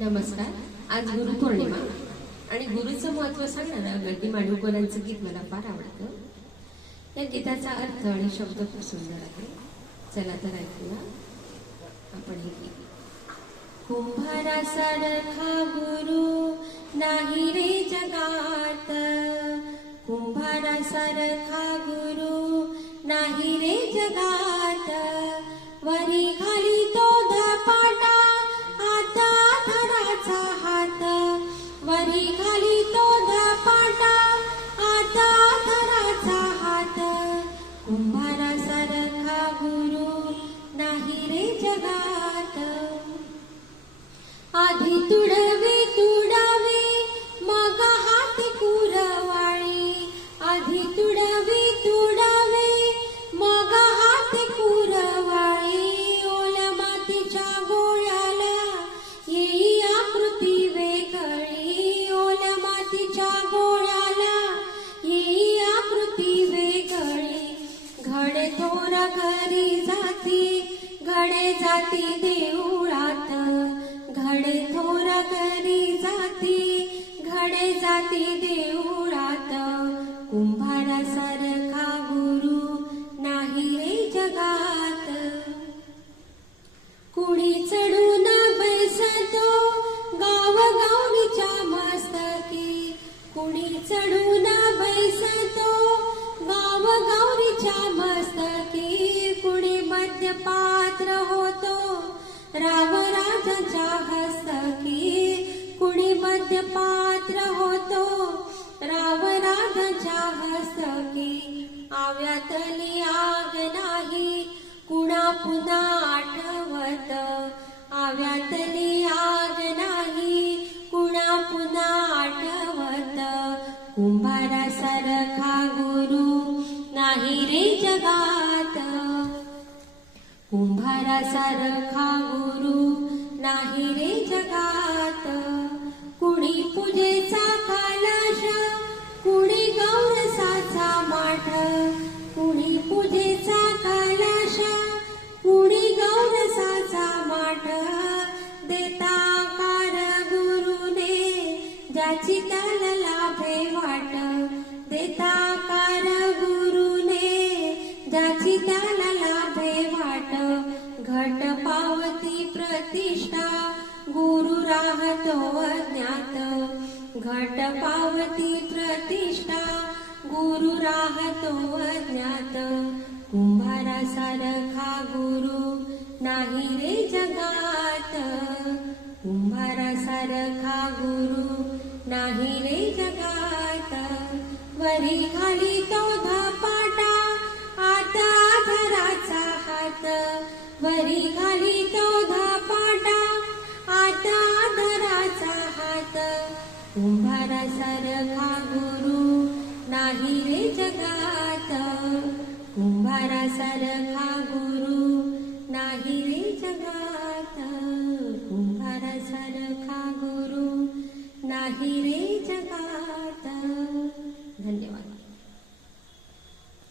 नमस्कार. आज गुरुपौर्णिमा आणि गुरुचं महत्व सांगणारं गड्डी माडगूळकरांचं गीत मला फार आवडतं. या गीताचा अर्थ आणि शब्द खूप सुंदर आहे. चला तर ऐकूया आपण हे गीत. कुंभारासारखा गुरु नाही रे जगात, कुंभारासारखा गुरु नाही रे जगात. वरी खाली तो धपाटा, आता धराचा हात. वरी खाली तो धपाटा, आता धराचा हात. कुंभारासारखा गुरु नाही रे जगात. आधी तुडवे तुडावे मग हाती कुरवाळी. आधी तुडवे तुडावे मग हाती कुरवाळी. ओल्या मातीच्या गोळ्याला येई आकृती वेगळी. ओल्या मातीच्या गोळ्याला येई आकृती वेगळी. घडे थोर घरी जाती, घडे जाती देऊळात. घडे थोर घरी जाती, घडे जाती देऊळात. कुंभारासारखा गुरु नाही रे जगात. कुणी चढून बैसतो गावगावनीच्या मस्तकी. कुणी चढून बैसतो गावगावनीच्या मस्तकी. कुणी मध्यपात्र होतो रावराजाच्या हस्तकी. कुणी मध्यपात्र होतो रावराजाच्या हस्तकी. आव्यातली आग नाही कुणा पुन्हा आठवत. आव्यातली आग नाही कुणा पुन्हा आठवत. कुंभारासारखा गुरु नाही रे जगात. कुंभारासारखा गुरु नाही रे जगात. कुणी पूजेचा कलश, कुणी गौरसाचा माठ. कुणी पूजेचा कलश, कुणी गौरसाचा माठ. देता आकार गुरुने ज्याची त्याला लाभे वाट. देता आकार गुरुने ज्याची त्याला लाभे वाट. घट पावती प्रतिष्ठा गुरु राहतो अज्ञात. घट पावती प्रतिष्ठा गुरु राहतो अज्ञात. कुंभारासारखा गुरु नाही रे जगात. कुंभारासारखा गुरु नाही रे जगात. वरी खाली तो धपाटा, आता धराचा हात. वरी खाली तो धपाटा, आता धराचा हात. कुंभारासारखा गुरु नाही रे जगात. कुंभारासारखा गुरु नाही रे जगात.